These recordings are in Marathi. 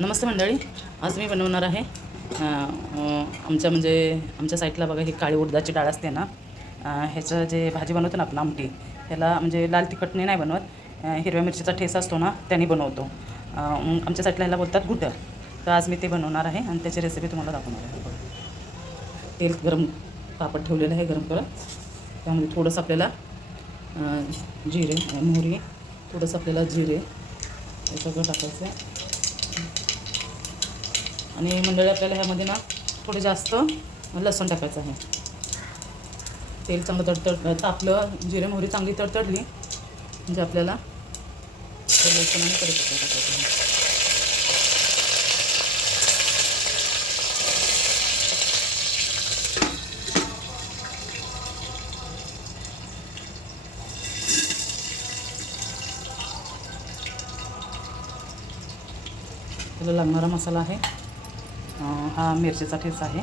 नमस्ते मंडळी. आज मी बनवणार आहे आमच्या म्हणजे आमच्या साईडला बघा ही काळी उडदाची डाळ असते ना ह्याचं जे भाजी बनवतो ना आपण आमटी ह्याला म्हणजे लाल तिखटने नाही बनवत हिरव्या मिरचीचा ठेसा असतो ना त्याने बनवतो. आमच्या साईडला ह्याला बोलतात गुटर तर आज मी ते बनवणार आहे आणि त्याची रेसिपी तुम्हाला दाखवणार आहे. तेल गरम कापड ठेवलेलं आहे गरम करत त्यामध्ये थोडंसं आपल्याला जिरे मोहरी थोडंसं आपल्याला जिरे हे सगळं टाकायचं. आहे आणि मंडळी आपल्याला ह्यामध्ये ना थोडं जास्त लसूण टाकायचं आहे. तेल चांगलं तडतड तापलं जिरे मोहरी चांगली तडतडली म्हणजे आपल्याला लसूण आणि कढीपत्ता टाकायचं आहे. त्याला लागणारा मसाला आहे. हा मिरचीचा ठेचा आहे.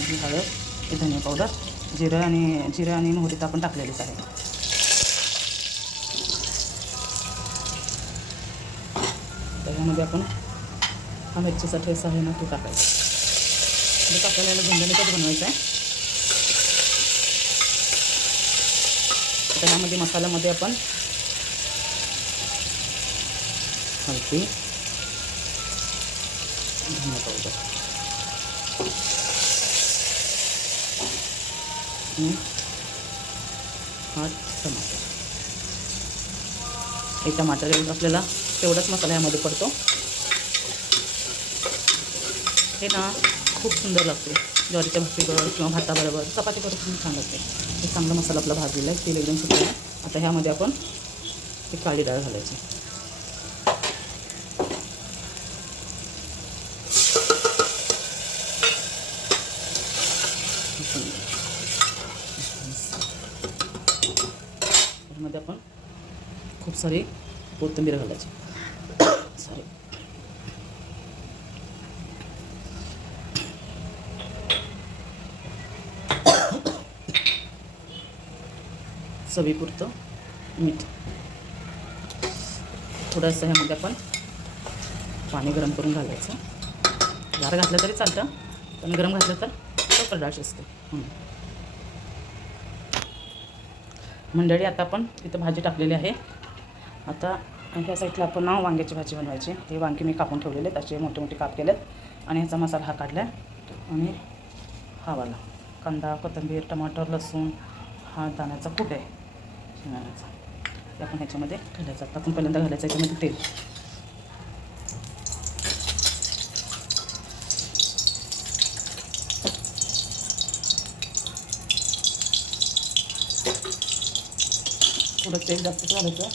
ही हळद ही धनिया पावडर जिरं आणि जिरं आणि मोहरी तर आपण टाकलेलीच आहे. त्याच्यामध्ये आपण हा मिरचीचा ठेचा आहे ना तो टाकायचा. म्हणजे आपल्याला झंझणीतच बनवायचा आहे. त्याच्यामध्ये मसाल्यामध्ये आपण हलकी धनिया पावडर हा टमाटर हे टमाटर एवढं आपल्याला तेवढाच मसाला यामध्ये पडतो. हे ना खूप सुंदर लागते. ज्वारीच्या भाकरीबरोबर किंवा भाताबरोबर चपातीबरोबर पण छान लागते. हे चांगला मसाला आपला भाजलेला आहे तेल एकदम सुटलं आता ह्यामध्ये आपण ही काळी डाळ घालायची. त्यामध्ये आपण खूप सारी कोथिंबीर घालायची. सॉरी चवीपुरतं मीठ. थोडंसं ह्यामध्ये आपण पाणी गरम करून घालायचं. गार घातलं तरी चालतं पण गरम घातलं तर लवकर डाळ शिजते हं. मंडळी आता आपण तिथं भाजी टाकलेली आहे. आता ह्या साईडला आपण ना वांग्याची भाजी बनवायची. हे वांगे मी कापून ठेवलेले आहेत. असे मोठे मोठे काप केलेत. आणि ह्याचा मसाला हा काढला आणि हा वाला. कांदा कोथिंबीर टमाटर लसूण हा दाण्याचा कूट आहे. शेंगदाण्याचा. ते आपण ह्याच्यामध्ये घालायचं. आता आपण पहिल्यांदा घालायचं याच्यामध्ये तेल. थोडं तेल जास्त घालायचं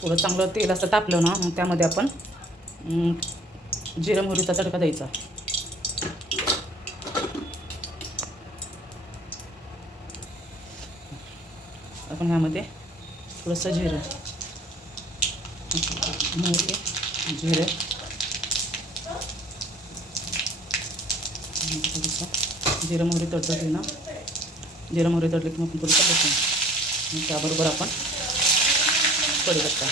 थोडं चांगलं तेल असं तापलं ना मग त्यामध्ये आपण जिरं मोहरीचा तडका द्यायचा. आपण ह्यामध्ये थोडंसं जिरं मोहरी जिरं थोडंसं जिरं मोहरी तडतडली ना जिरं मोहरी तडली की मग आपण थोडंसं लसूण आणि त्याबरोबर आपण कढीपत्ता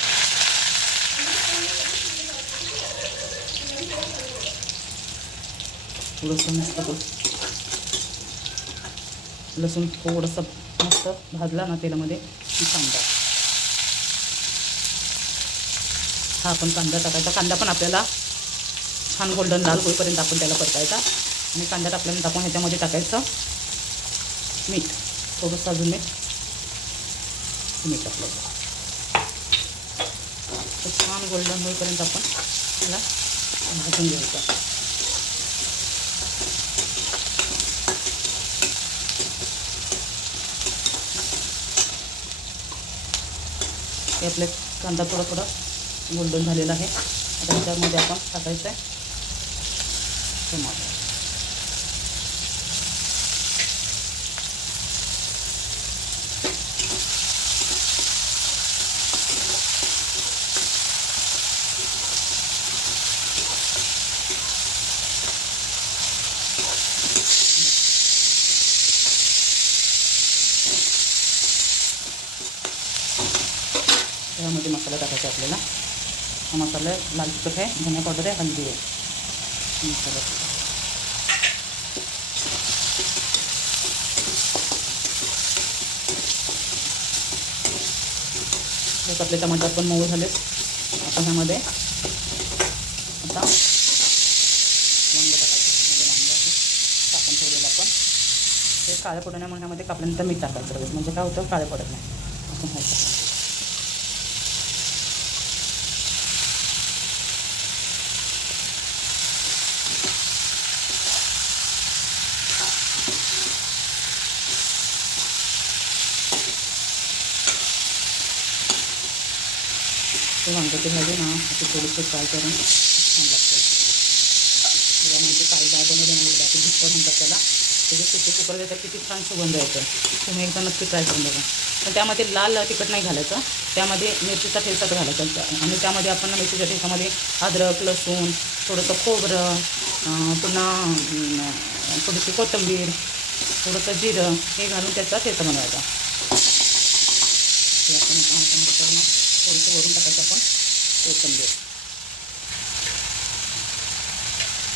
थोडंसं मस्त लसूण थोडंसं मस्त भाजला ना तेलामध्ये कांदा. हा आपण कांदा टाकायचा. कांदा पण आपल्याला छान गोल्डन लाल होईपर्यंत आपण त्याला परतायचा. आणि कांदा टाकल्यानंतर आपण ह्याच्यामध्ये टाकायचं. मीठ थोडंसं अजून मीठ. मीठ टाकलं तर छान गोल्डन होईपर्यंत आपण त्याला भाजून घ्यायचं हे आपले कांदा थोडा थोडा गोल्डन झालेला आहे. त्याच्यामध्ये त्यामध्ये आपण टाकायचं आहे टमाटर आपल्याला. हा मसाला लाल तिखट आहे धनिया पावडर आहे हल्दी आहे. मसाला बस आपले टमाटर पण मऊ झालेत. आता ह्यामध्ये आता टाकून म्हणजे ठेवलेलं आपण. ते काळं पडू नये म्हणून ह्यामध्ये कापल्यानंतर मीठ टाकायचं म्हणजे काय होतं? काळे पडत नाही असं हे ते ना असे थोडीशी फ्राय करून छान लागते. म्हणजे काही डाळ बनवली ना म्हणतात त्याला. त्याचे सुके कुकर देतात किती छान सुगंध येतो. तुम्ही एकदा नक्की ट्राय करून बघा. पण त्यामध्ये लाल तिखट नाही घालायचं. त्यामध्ये मिरचीचा ठेचाच घालायचा. आणि त्यामध्ये आपण मिरचीच्या ठेचामध्ये अद्रक लसूण थोडंसं खोबरं पुन्हा थोडीशी कोथिंबीर थोडंसं जिरं हे घालून त्याचा ठेचा बनवायचा. आपण आता थोडंसं वरून टाकायचं आपण? कोथंबीर.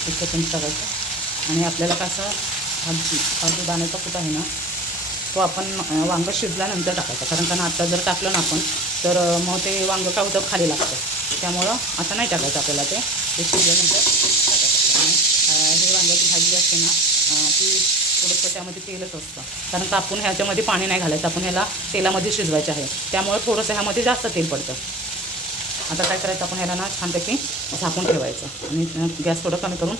एक टाकायचं. आणि आपल्याला कसं हळदी हा दाण्याचा कुठं आहे ना तो आपण वांगं शिजल्यानंतर टाकायचा. कारण कारण आता जर टाकलं ना आपण तर मग ते वांगं काय होतं? खाली लागतं. त्यामुळं आता नाही टाकायचं आपल्याला ते. ते शिजल्यानंतर टाकायचं. हे वांग्याची भाजी असते ना ती थोडंसं त्यामध्ये तेलच असतं. कारण का आपण ह्याच्यामध्ये पाणी नाही घालायचं आपण ह्याला तेलामध्ये शिजवायचं आहे. त्यामुळं थोडंसं ह्यामध्ये जास्त तेल पडतं. आता काय करायचं आपण ह्याला ना छानपैकी झाकून ठेवायचं. आणि गॅस थोडं कमी करून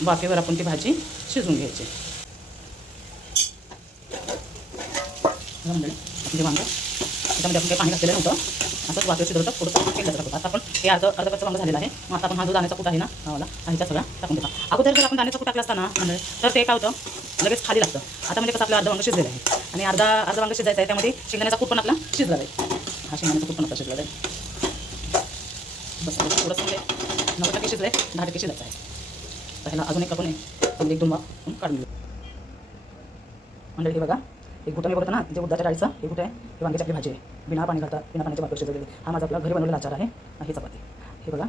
वाफेवर आपण ती भाजी शिजवून घ्यायची. म्हणजे? वांगं. त्याच्यामध्ये आपण काही पाणी घातलेलं नव्हतं. असंच वाफेवर शिजवतं थोडंसं तेल जातं आता आपण हे अर्ध अर्ध कच्चा वांगं झालेला आहे. मग आता आपण हा जो दाण्याचा कूट आहे ना हवाला आहे सगळा टाकून देतो. अगोदर जर आपण दाण्याचा कूट टाकला असता ना तर ते काय होतं? लगेच खाली लागतं. आता म्हणजे कसं आपलं अर्ध वांग शिजलेलं आहे. आणि अर्धा अर्धा वांग शिजायचं आहे त्यामध्ये शेंगण्याचा कूट पण आपला शिजला जाईल. हा शेंगण्याचा कूट पण आपला शिजला जाईल. बस थोडंसं म्हणजे नव्वद टक्के शिजलं आहे दहा टक्के शिजायचं आहे. तर ह्याला अजून एक आपण एक एक दोन काढून घेऊ. मंडळी बघा. एक गुटा मी बघतो ना जे उद्याच्या डाळीचं हे गुट आहे? हे वांग्याची आपली भाजी आहे. बिना पाणी घालता बिना पाण्याच्या वापर शिजवलेली हा माझा आपला घरी बनवलेला आचार आहे. हे चपाती. हे बघा.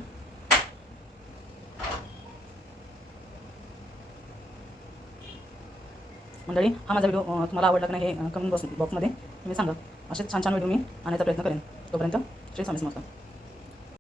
मंडळी हा माझा व्हिडिओ तुम्हाला आवडला की नाही हे कमेंट बॉक्स बॉक्समध्ये तुम्ही सांगा. असे छान छान व्हिडिओ मी आणायचा प्रयत्न करेन. तोपर्यंत श्री स्वामी समर्थ.